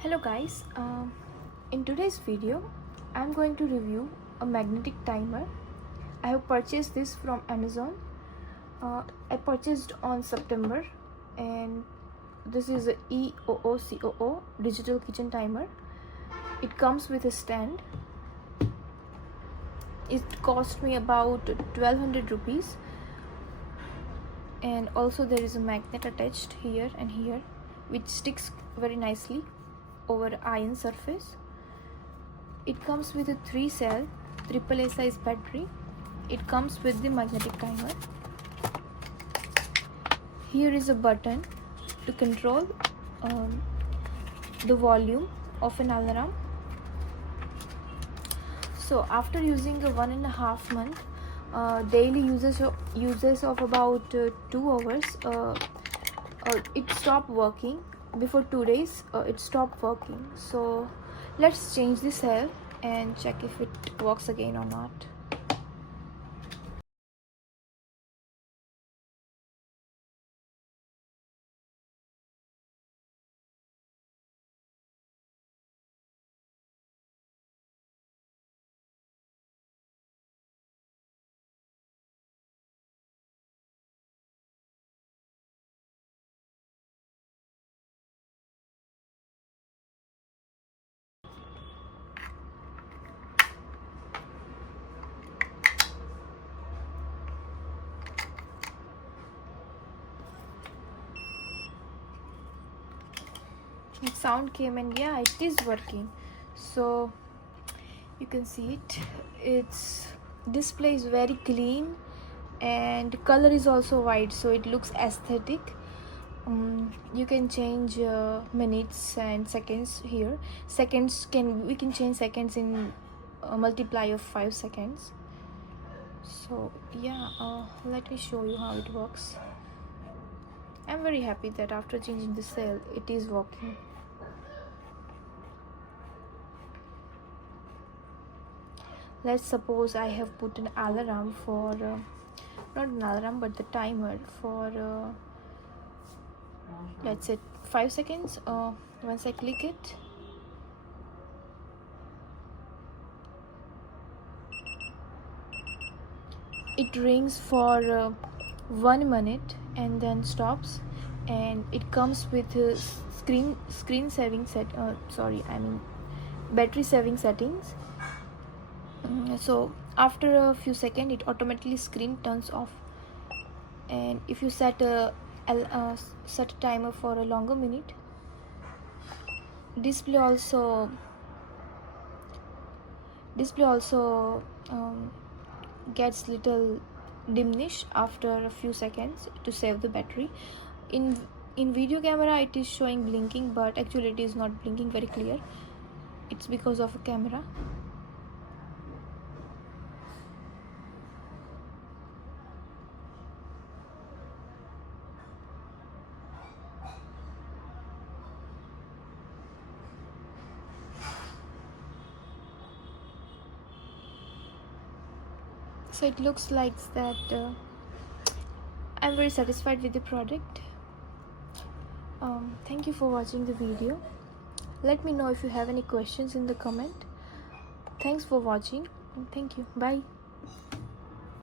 Hello guys, in today's video I'm going to review a magnetic timer. I have purchased this from Amazon. I purchased on September, and this is a EooCoo digital kitchen timer. It comes with a stand. It cost me about 1200 rupees, and also there is a magnet attached here and here which sticks very nicely over iron surface. It comes with a 3-cell AAA size battery. It comes with the magnetic timer. Here is a button to control the volume of an alarm. So after using a 1.5 month, daily uses of about 2 hours, it stopped working. Before 2 days it stopped working. So let's change the cell and check if it works again or not. Sound came, and yeah, it is working. So you can see it. Its display is very clean and color is also white, so it looks aesthetic. You can change minutes and seconds here. We can change seconds in a multiply of 5 seconds. So yeah, let me show you how it works. I'm very happy that after changing the cell it is working. Let's suppose I have put an alarm for not an alarm but the timer for let's say 5 seconds. Once I click it, it rings for 1 minute and then stops, and it comes with a screen saving battery saving settings. So after a few seconds it automatically screen turns off, and if you set a timer for a longer minute, display also gets little diminish after a few seconds to save the battery. In video camera it is showing blinking, but actually it is not blinking very clear. It's because of a camera. So it looks like that. I'm very satisfied with the product. Thank you for watching the video. Let me know if you have any questions in the comment. Thanks for watching. Thank you. Bye.